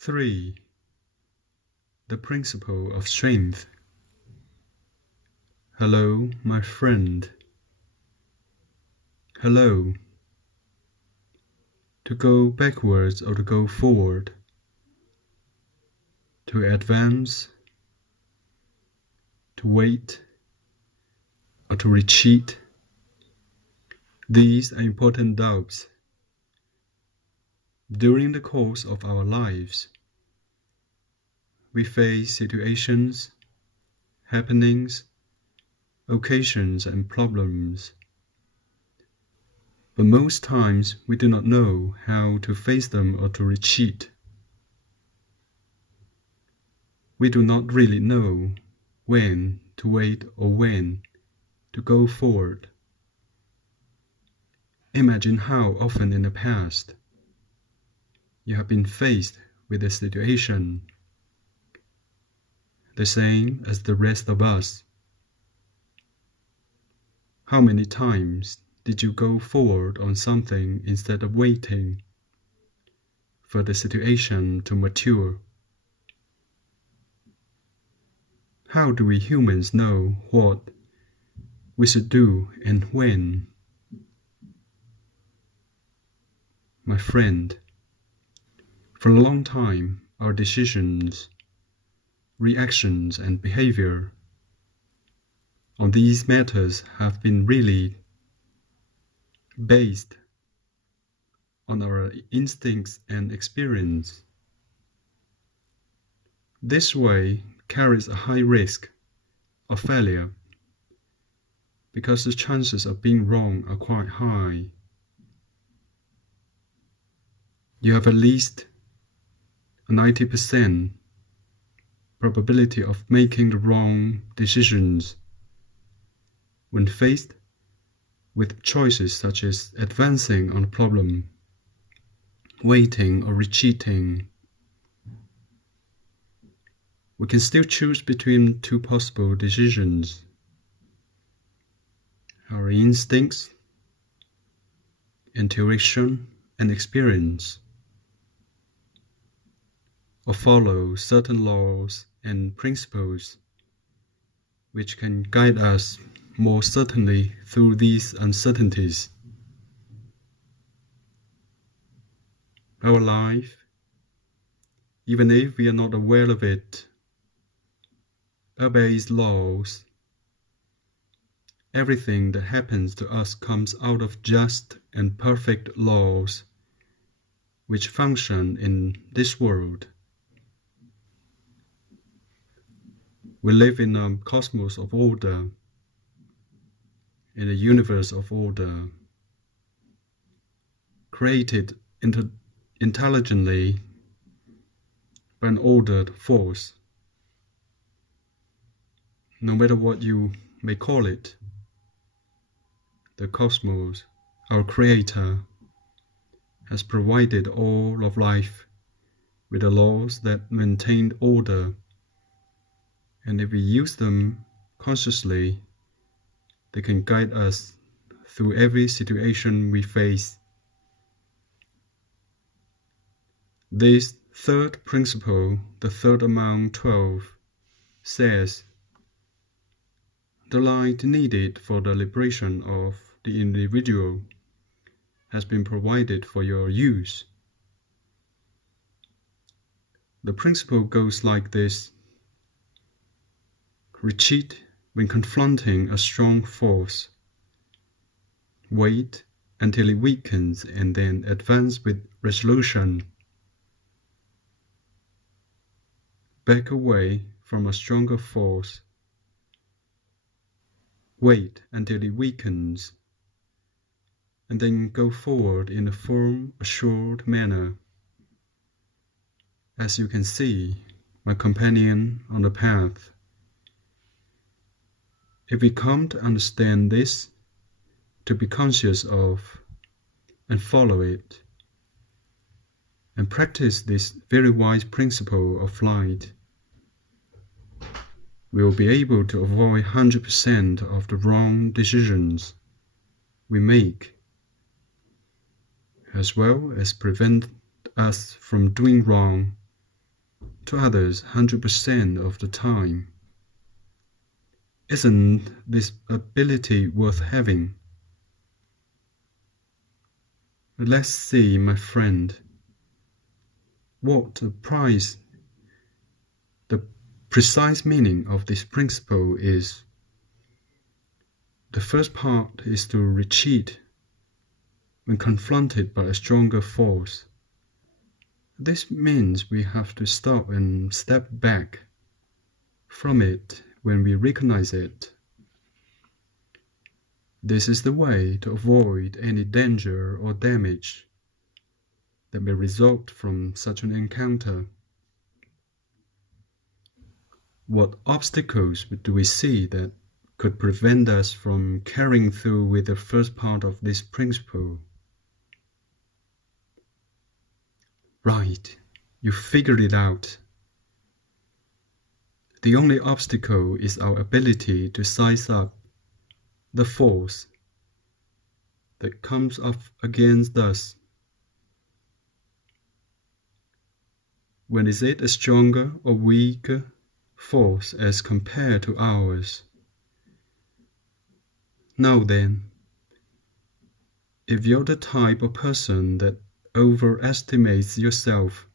3. The principle of strength. Hello, my friend. Hello. To go backwards or to go forward. To advance. To wait. Or to retreat. These are important doubts. During the course of our lives, we face situations, happenings, occasions and problems. But most times we do not know how to face them or to retreat. We do not really know when to wait or when to go forward. Imagine how often in the past you have been faced with a situation the same as the rest of us. How many times did you go forward on something instead of waiting for the situation to mature? How do we humans know what we should do and when? My friend, for a long time our decisions, reactions and behavior on these matters have been really based on our instincts and experience. This way carries a high risk of failure because the chances of being wrong are quite high. You have at least a 90% probability of making the wrong decisions when faced with choices such as advancing on a problem, waiting or retreating. We can still choose between two possible decisions: our instincts, intuition, and experience, or follow certain laws and principles which can guide us more certainly through these uncertainties. Our life, even if we are not aware of it, obeys laws. Everything that happens to us comes out of just and perfect laws which function in this world. We live in a cosmos of order, in a universe of order, created intelligently by an ordered force. No matter what you may call it, the cosmos, our Creator, has provided all of life with the laws that maintain order, and if we use them consciously, they can guide us through every situation we face. This third principle, the third among 12, says, the light needed for the liberation of the individual has been provided for your use. The principle goes like this: retreat when confronting a strong force. Wait until it weakens and then advance with resolution. Back away from a stronger force. Wait until it weakens, and then go forward in a firm, assured manner. As you can see, my companion on the path, if we come to understand this, to be conscious of and follow it, and practice this very wise principle of flight, we will be able to avoid 100% of the wrong decisions we make, as well as prevent us from doing wrong to others 100% of the time. Isn't this ability worth having? Let's see, my friend, what a price. The precise meaning of this principle is: the first part is to retreat when confronted by a stronger force. This means we have to stop and step back from it when we recognize it. This is the way to avoid any danger or damage that may result from such an encounter. What obstacles do we see that could prevent us from carrying through with the first part of this principle? Right, you figured it out. The only obstacle is our ability to size up the force that comes up against us. When is it a stronger or weaker force as compared to ours? Now then, if you're the type of person that overestimates yourself,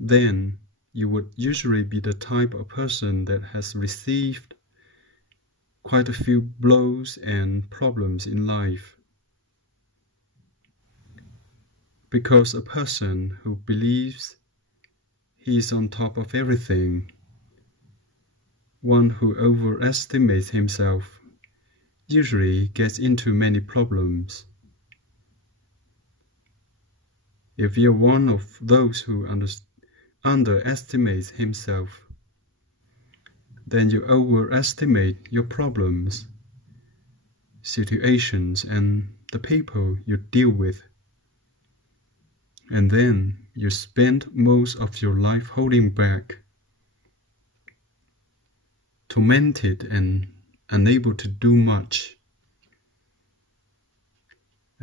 then you would usually be the type of person that has received quite a few blows and problems in life. Because a person who believes he is on top of everything, one who overestimates himself, usually gets into many problems. If you're one of those who underestimates himself, then you overestimate your problems, situations, and the people you deal with. And then you spend most of your life holding back, tormented and unable to do much.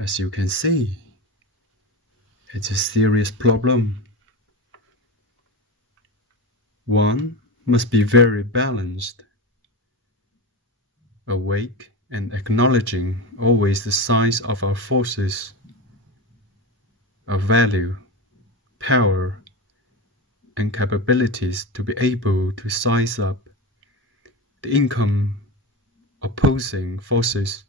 As you can see, it's a serious problem. One must be very balanced, awake and acknowledging always the size of our forces, our value, power, and capabilities to be able to size up the income opposing forces,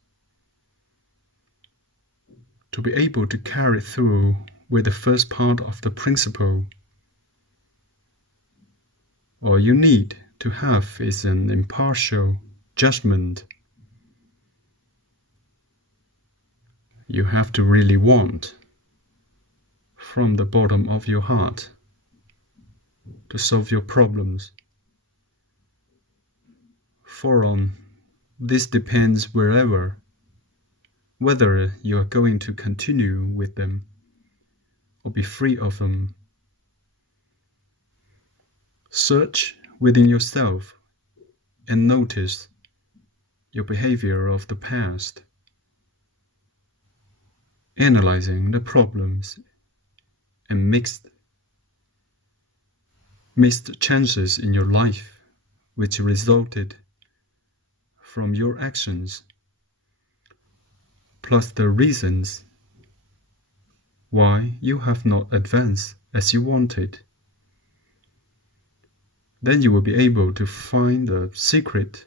to be able to carry through with the first part of the principle. All you need to have is an impartial judgment. You have to really want, from the bottom of your heart, to solve your problems. For on this depends whether you are going to continue with them or be free of them. Search within yourself and notice your behavior of the past, analyzing the problems and missed chances in your life which resulted from your actions, plus the reasons why you have not advanced as you wanted. Then you will be able to find the secret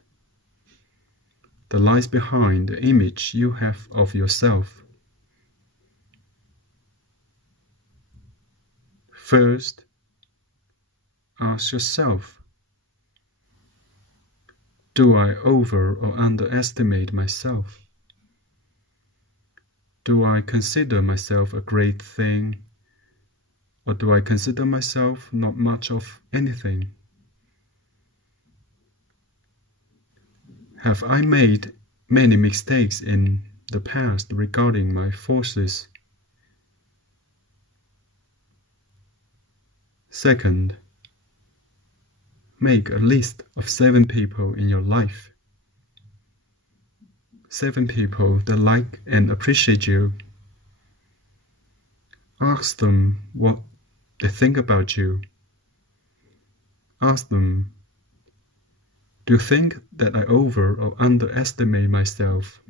that lies behind the image you have of yourself. First, ask yourself, do I over or underestimate myself? Do I consider myself a great thing, or do I consider myself not much of anything? Have I made many mistakes in the past regarding my forces? Second, make a list of 7 people in your life. 7 people that like and appreciate you. Ask them what they think about you. Ask them, do you think that I over or underestimate myself?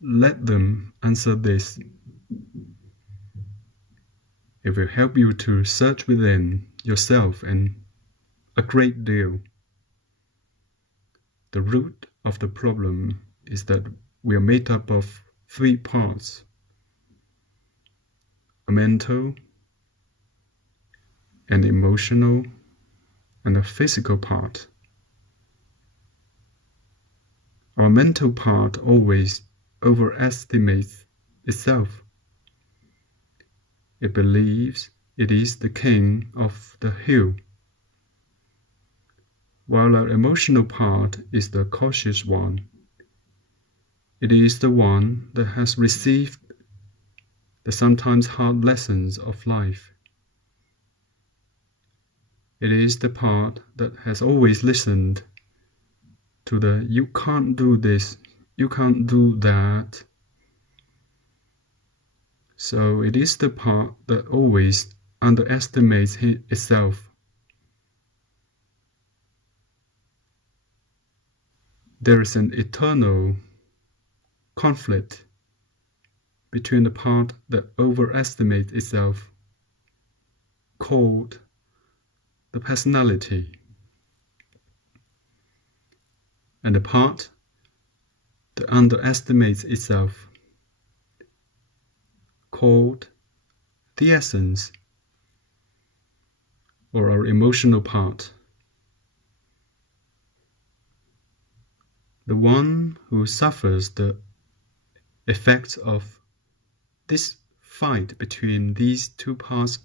Let them answer this. It will help you to search within yourself and a great deal. The root of the problem is that we are made up of three parts: a mental, an emotional, and a physical part. Our mental part always overestimates itself. It believes it is the king of the hill, while our emotional part is the cautious one. It is the one that has received the sometimes hard lessons of life. It is the part that has always listened to the "you can't do this, you can't do that." So it is the part that always underestimates itself. There is an eternal conflict between the part that overestimates itself, called the personality, and the part that underestimates itself, called the essence, or our emotional part. The one who suffers the effects of this fight between these two parts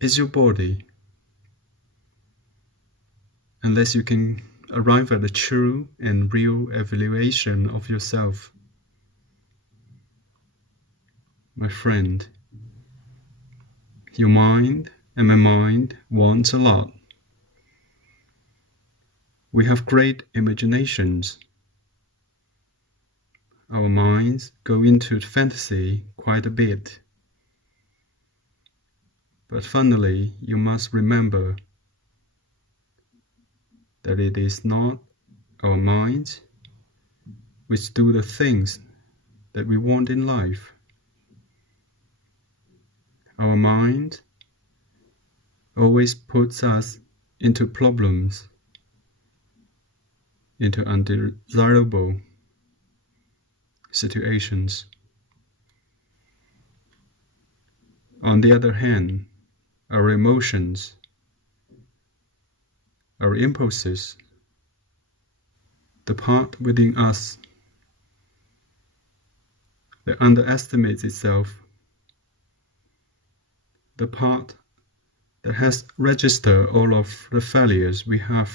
is your body. Unless you can arrive at a true and real evaluation of yourself. My friend, your mind and my mind want a lot. We have great imaginations. Our minds go into fantasy quite a bit. But finally, you must remember that it is not our minds which do the things that we want in life. Our mind always puts us into problems, into undesirable situations. On the other hand, our emotions, our impulses, the part within us that underestimates itself, the part that has registered all of the failures we have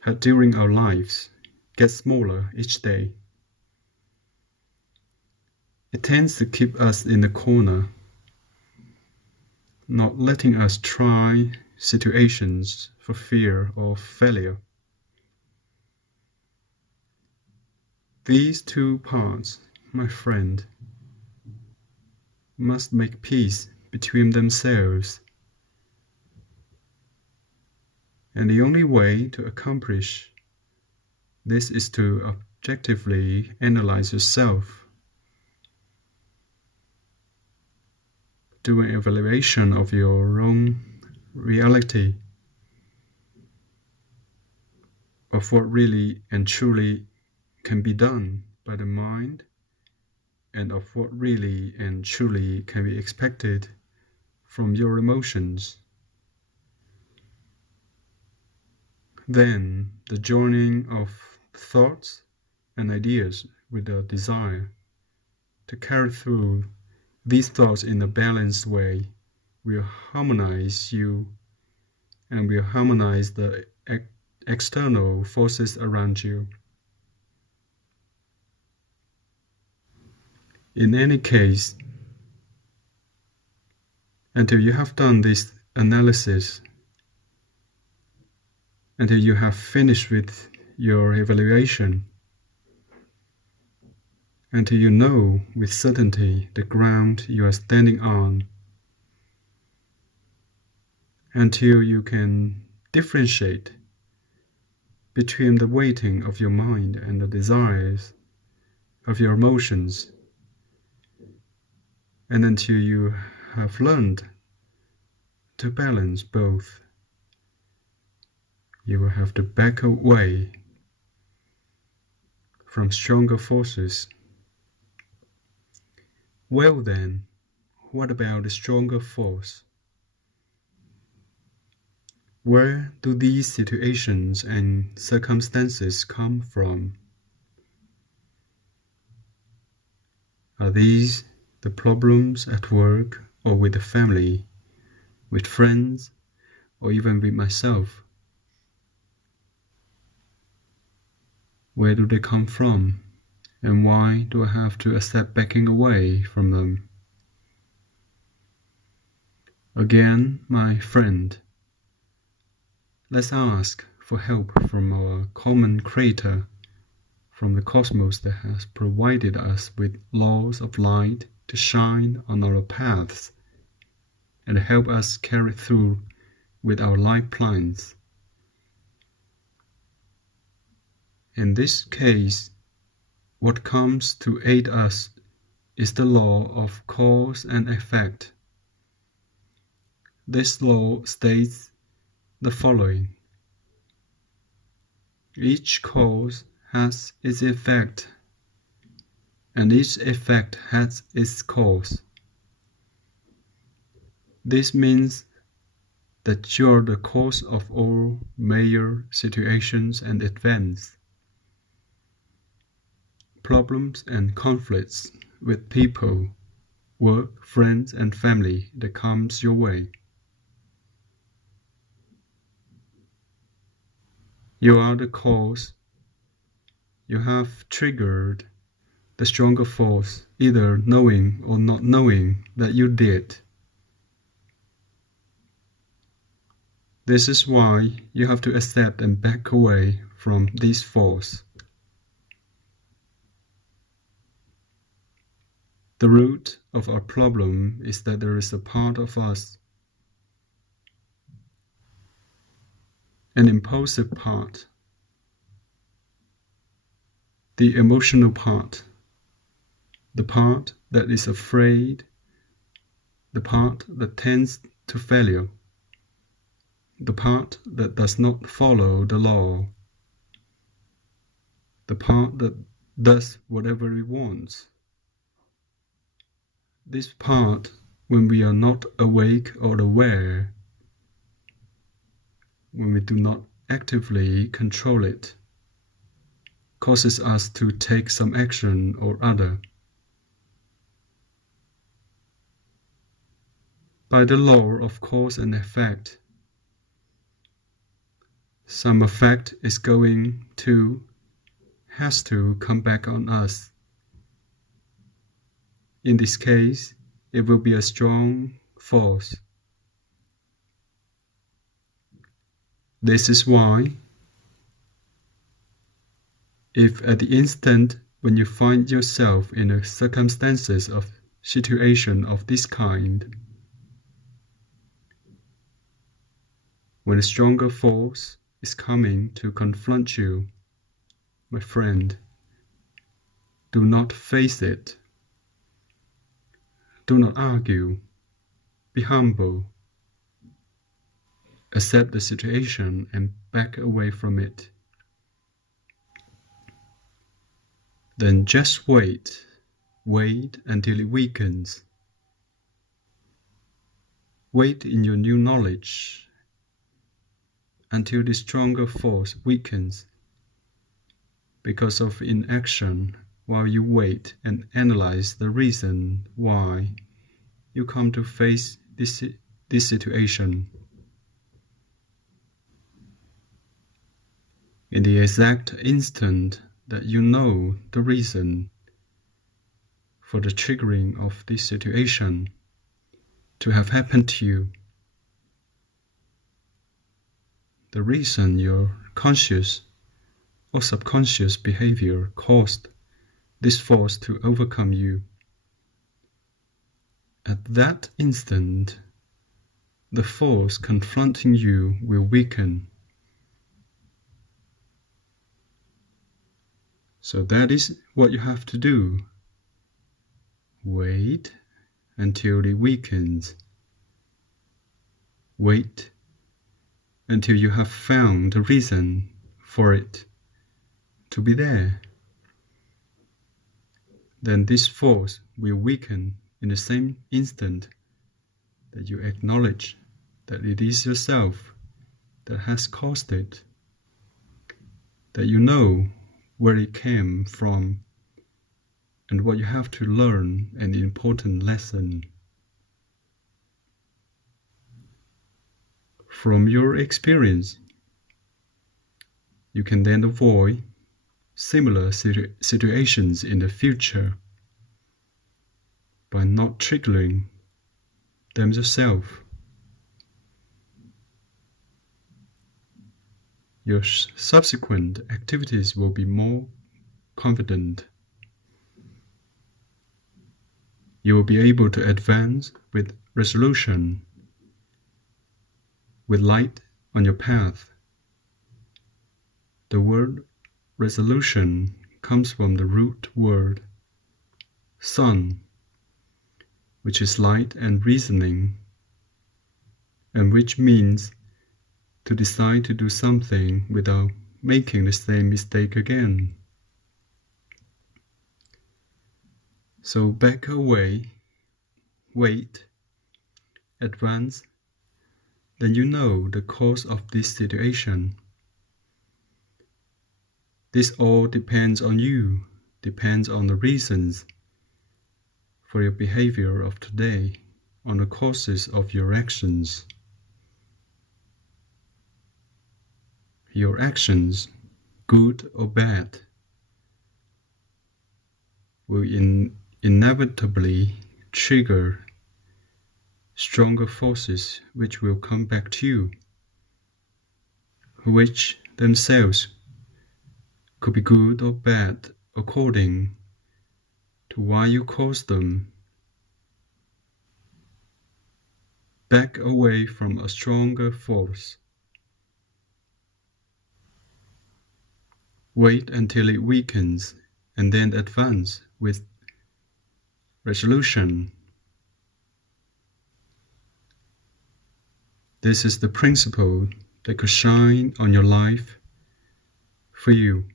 had during our lives, gets smaller each day. It tends to keep us in the corner, not letting us try situations for fear of failure. These two parts, my friend, must make peace between themselves. And the only way to accomplish this is to objectively analyze yourself, do an evaluation of your own reality, of what really and truly can be done by the mind, and of what really and truly can be expected from your emotions. Then the joining of thoughts and ideas with a desire to carry through these thoughts in a balanced way will harmonize you and will harmonize the external forces around you. In any case, until you have done this analysis, until you have finished with your evaluation, until you know with certainty the ground you are standing on, until you can differentiate between the waiting of your mind and the desires of your emotions, and until you have learned to balance both, you will have to back away from stronger forces. Well then, what about the stronger force? Where do these situations and circumstances come from? Are these the problems at work or with the family, with friends, or even with myself? Where do they come from, and why do I have to accept backing away from them? Again, my friend, let's ask for help from our common Creator, from the cosmos that has provided us with laws of light to shine on our paths and help us carry through with our life plans. In this case, what comes to aid us is the law of cause and effect. This law states the following: each cause has its effect, and each effect has its cause. This means that you are the cause of all major situations and events, problems and conflicts with people, work, friends, and family that comes your way. You are the cause. You have triggered the stronger force, either knowing or not knowing that you did. This is why you have to accept and back away from this force. The root of our problem is that there is a part of us, an impulsive part, the emotional part, the part that is afraid, the part that tends to failure, the part that does not follow the law, the part that does whatever it wants. This part, when we are not awake or aware, when we do not actively control it, causes us to take some action or other. By the law of cause and effect, some effect is going to, has to come back on us. In this case, it will be a strong force. This is why, if at the instant when you find yourself in a circumstances of situation of this kind, when a stronger force is coming to confront you, my friend, do not face it. Do not argue. Be humble. Accept the situation and back away from it. Then just wait. Wait until it weakens. Wait in your new knowledge until the stronger force weakens because of inaction, while you wait and analyze the reason why you come to face this situation. In the exact instant that you know the reason for the triggering of this situation to have happened to you, the reason your conscious or subconscious behavior caused this force to overcome you. At that instant, the force confronting you will weaken. So that is what you have to do. Wait until it weakens. Wait until you have found a reason for it to be there. Then this force will weaken in the same instant that you acknowledge that it is yourself that has caused it, that you know where it came from and what you have to learn, an important lesson. From your experience, you can then avoid similar situations in the future by not triggering them yourself. Your subsequent activities will be more confident. You will be able to advance with resolution, with light on your path. The word resolution comes from the root word sun, which is light and reasoning, and which means to decide to do something without making the same mistake again. So back away, wait, advance, then you know the cause of this situation. This all depends on you, depends on the reasons for your behavior of today, on the causes of your actions. Your actions, good or bad, will inevitably trigger stronger forces which will come back to you, which themselves could be good or bad according to why you caused them. Back away from a stronger force. Wait until it weakens and then advance with resolution. This is the principle that could shine on your life for you,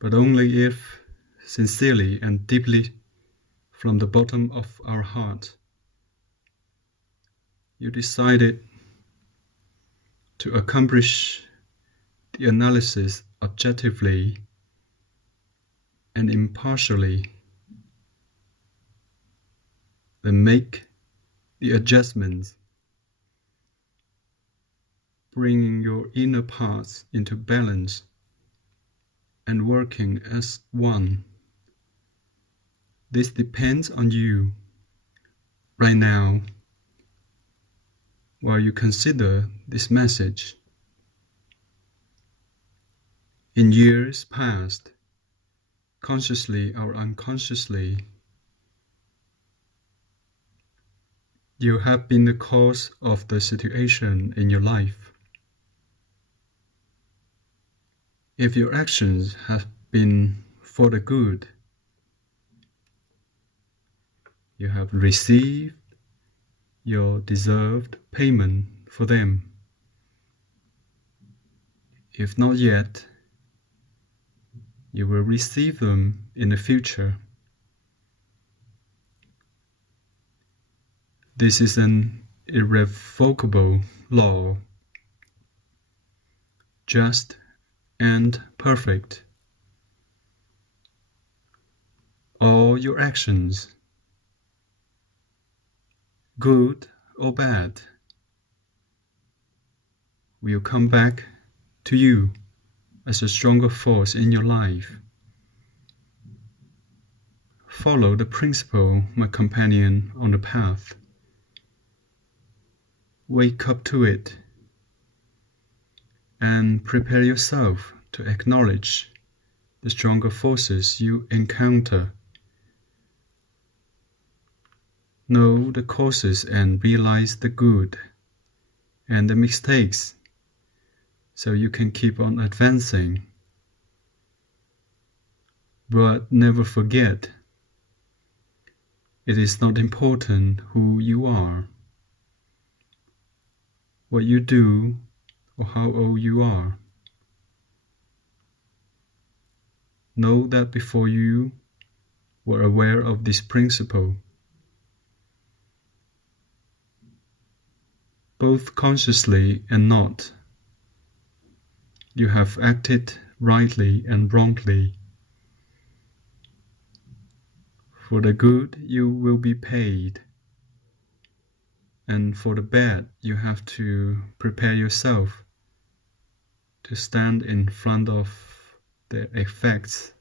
but only if sincerely and deeply from the bottom of our heart you decided to accomplish the analysis objectively and impartially, then make the adjustments, bringing your inner parts into balance and working as one. This depends on you right now while you consider this message. In years past, consciously or unconsciously, you have been the cause of the situation in your life. If your actions have been for the good, you have received your deserved payment for them. If not yet, you will receive them in the future. This is an irrevocable law, just and perfect. All your actions, good or bad, will come back to you as a stronger force in your life. Follow the principle, my companion on the path. Wake up to it and prepare yourself to acknowledge the stronger forces you encounter. Know the causes and realize the good and the mistakes, so you can keep on advancing. But never forget, it is not important who you are, what you do, or how old you are. Know that before you were aware of this principle, both consciously and not, you have acted rightly and wrongly. For the good you will be paid, and for the bad you have to prepare yourself to stand in front of the effects